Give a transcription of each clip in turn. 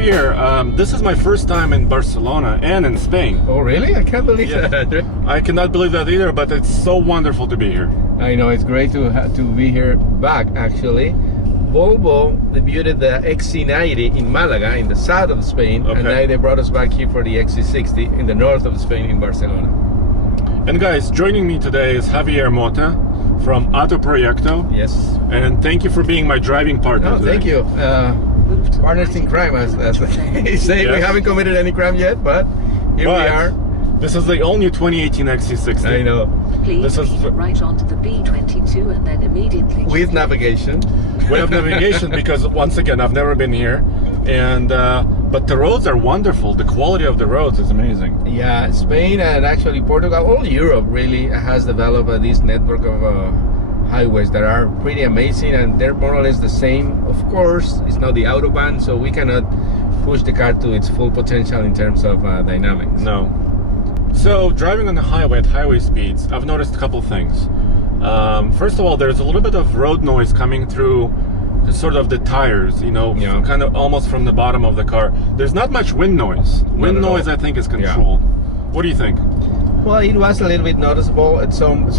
Javier, this is my first time in Barcelona and in Spain. Oh, really? I can't believe that. I cannot believe that either, but it's so wonderful to be here. I know, it's great to be here back, actually. Volvo debuted the XC90 in Malaga, in the south of Spain, and now they brought us back here for the XC60 in the north of Spain, in Barcelona. And guys, joining me today is Javier Mota from Auto Proyecto. Yes. And thank you for being my driving partner today. Thank you. Partners in crime, as they say. Yes. We haven't committed any crime yet, but here we are. This is the all-new 2018 XC60. I know. Please keep right onto the B22 and then immediately... With navigation. We have navigation because, once again, I've never been here. And but the roads are wonderful. The quality of the roads is amazing. Yeah, Spain and actually Portugal, all Europe really has developed this network of highways that are pretty amazing, and they're more or less the same. Of course, it's not the Autobahn, so we cannot push the car to its full potential in terms of dynamics. No. So driving on the highway at highway speeds, I've noticed a couple things. First of all, there's a little bit of road noise coming through sort of the tires, you know, kind of almost from the bottom of the car. There's not much wind noise. Wind noise, I think, is controlled. What do you think? Well, it was a little bit noticeable at some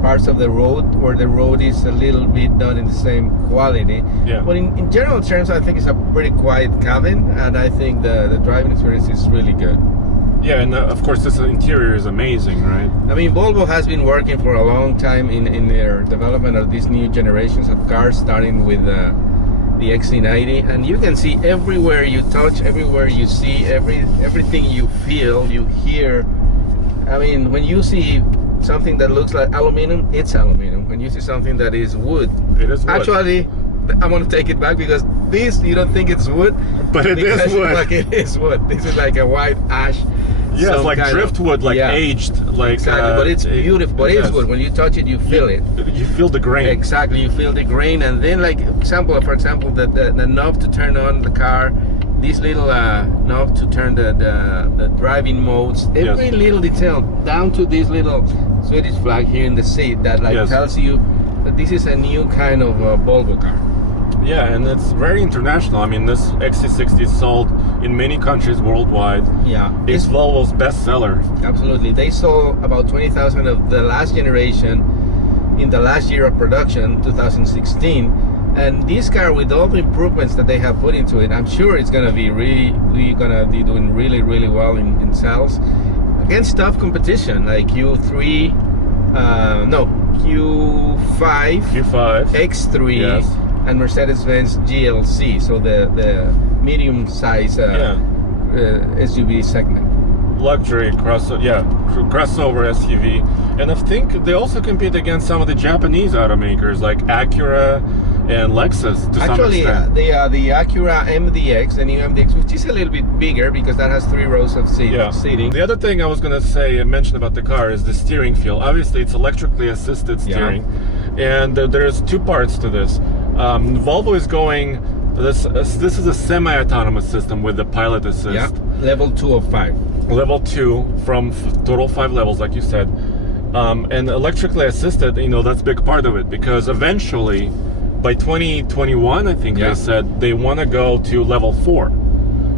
parts of the road where the road is a little bit not in the same quality. Yeah. But in general terms, I think it's a pretty quiet cabin, and I think the driving experience is really good. Yeah, and of course this interior is amazing, right? I mean, Volvo has been working for a long time in their development of these new generations of cars, starting with the XC90, and you can see everywhere you touch, everywhere you see, everything you feel, you hear. I mean, when you see something that looks like aluminum, it's aluminum. When you see something that is wood, it is wood. Actually, I'm going to take it back, because this, you don't think it's wood, but it is wood. Like it is wood. This is like a white ash. Yeah, it's like driftwood, like aged, like exactly. But it's beautiful. But it's wood. When you touch it, you feel it. You feel the grain. Exactly, you feel the grain. And then, like for example, the knob to turn on the car, this little knob to turn the driving modes, every little detail, down to this little Swedish flag here in the seat that tells you that this is a new kind of Volvo car. Yeah, and it's very international. I mean, this XC60 is sold in many countries worldwide. Yeah. It's Volvo's best seller. Absolutely. They sold about 20,000 of the last generation in the last year of production, 2016. And this car, with all the improvements that they have put into it, I'm sure it's going to be doing really, really well in sales against tough competition like Q5, X3, and Mercedes-Benz GLC, so the medium-size SUV segment. Luxury crossover SUV. And I think they also compete against some of the Japanese automakers like Acura and Lexus to some extent. They are the Acura MDX, the new MDX, which is a little bit bigger because that has 3 rows of seating. The other thing I was going to say and mention about the car is the steering feel. Obviously, it's electrically assisted steering, and there's 2 parts to this. Volvo is going, this is a semi-autonomous system with the pilot assist. Yeah, level 2 of 5. Level 2 from total 5 levels, like you said. And electrically assisted, that's a big part of it, because eventually, by 2021, I think they said they want to go to level 4,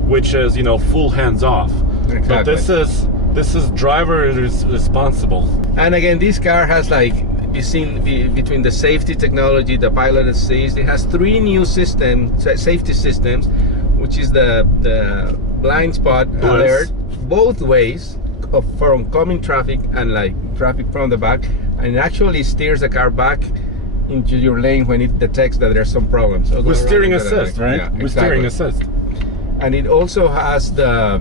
which is, full hands-off. Exactly. But this is driver is responsible. And again, this car has between the safety technology, the pilot assist, it has 3 new safety systems, which is the blind spot alert both ways for oncoming traffic and traffic from the back, and it actually steers the car back into your lane when it detects that there's some problems. So with steering assist, right? Yeah, with steering assist. And it also has the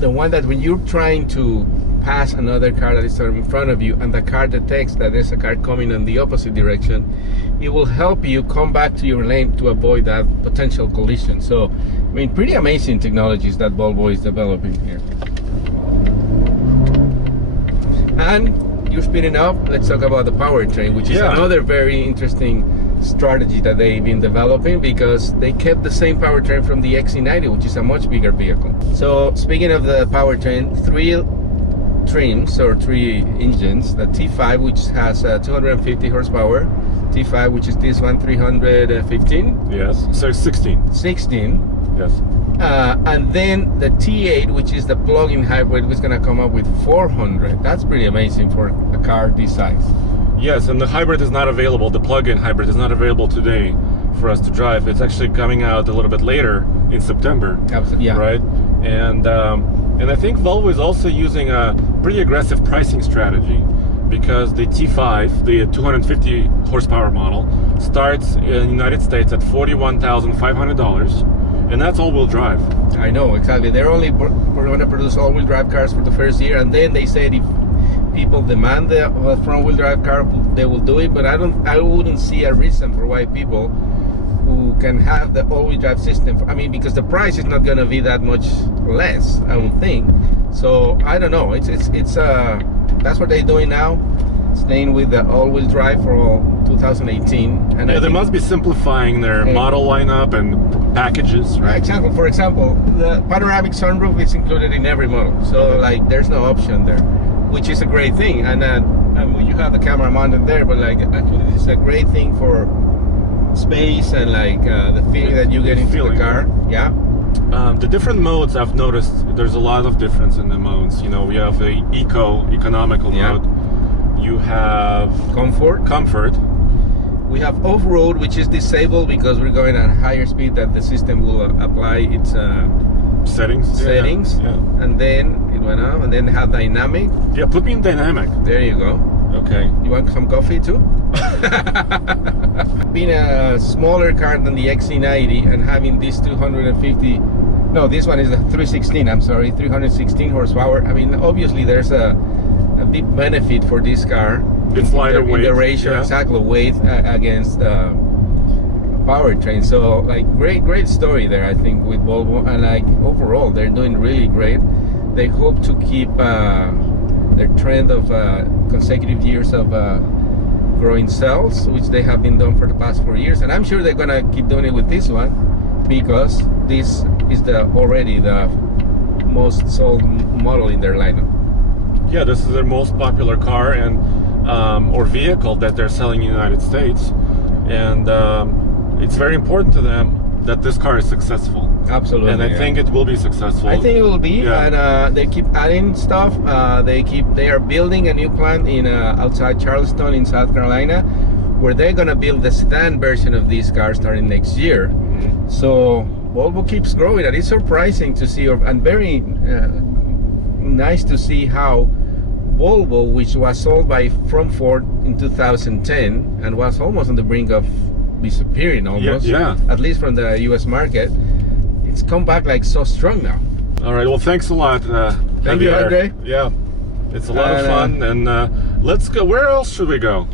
one that when you're trying to pass another car that is in front of you and the car detects that there's a car coming in the opposite direction, it will help you come back to your lane to avoid that potential collision. So, I mean, pretty amazing technologies that Volvo is developing here. And you're speeding up, let's talk about the powertrain, which is another very interesting strategy that they've been developing, because they kept the same powertrain from the XC90, which is a much bigger vehicle. So speaking of the powertrain, 3 trims or 3 engines: the T5, which has 250 horsepower, T5, which is this one, 315, Yes. So 16. 16. Yes. And then the T8, which is the plug-in hybrid, was gonna come up with 400. That's pretty amazing for a car this size. Yes, and the hybrid is not available. The plug-in hybrid is not available today for us to drive. It's actually coming out a little bit later in September. Absolutely, yeah. Right. And I think Volvo is also using a pretty aggressive pricing strategy, because the T5, the 250 horsepower model, starts in the United States at $41,500, and that's all-wheel drive. I know, exactly. We're going to produce all-wheel drive cars for the first year, and then they said if people demand the front-wheel drive car, they will do it. But I wouldn't see a reason for why people who can have the all-wheel drive system, because the price is not going to be that much less, I would think. So I don't know. It's that's what they're doing now, staying with the all-wheel drive for 2018. And yeah, they must be simplifying their model lineup and packages, right? Exactly. For example, the Panoramic Sunroof is included in every model, so like there's no option there, which is a great thing. And you have the camera mounted there, but like actually this is a great thing for space and like the feeling that you get into the car. Yeah. The different modes, I've noticed there's a lot of difference in the modes. You know, we have the economical mode. You have comfort. We have off-road, which is disabled because we're going at a higher speed that the system will apply its settings. Yeah. And then it went up, and then have dynamic. Yeah, put me in dynamic. There you go. Okay. You want some coffee too? Being a smaller car than the XC90 and having this 250, no, this one is a 316, I'm sorry, 316 horsepower. Obviously there's a big benefit for this car. It's lighter weight. In the ratio, exactly, weight against powertrain. So like great story there, I think, with Volvo. And like overall, they're doing really great. They hope to keep their trend of consecutive years of growing sales, which they have been done for the past 4 years. And I'm sure they're gonna keep doing it with this one, because this is already the most sold model in their lineup. Yeah, this is their most popular car and or vehicle that they're selling in the United States, and it's very important to them that this car is successful. Absolutely. And I think it will be successful. I think it will be. Yeah. And they keep adding stuff. They are building a new plant in outside Charleston in South Carolina, where they're gonna build the sedan version of these cars starting next year. Mm-hmm. So Volvo keeps growing, and it's surprising to see, and very nice to see how Volvo, which was sold from Ford in 2010 and was almost on the brink of disappearing almost, at least from the US market, it's come back like so strong now. All right, well, thanks a lot. Thank you, Andre. Yeah, it's a lot of fun, and let's go. Where else should we go?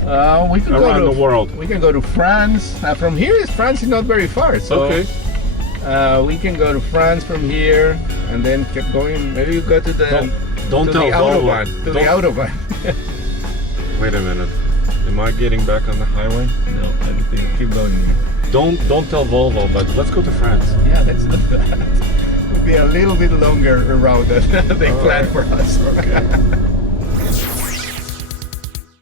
We can around go to the world. We can go to France. From here, France is not very far, so okay. We can go to France from here, and then keep going. Maybe you go to the don't tell Volvo. To the Autobahn. Wait a minute. Am I getting back on the highway? No, I think keep going here. Don't tell Volvo, but let's go to France. Yeah, let's do that. It'll be a little bit longer route than they planned for us. Okay.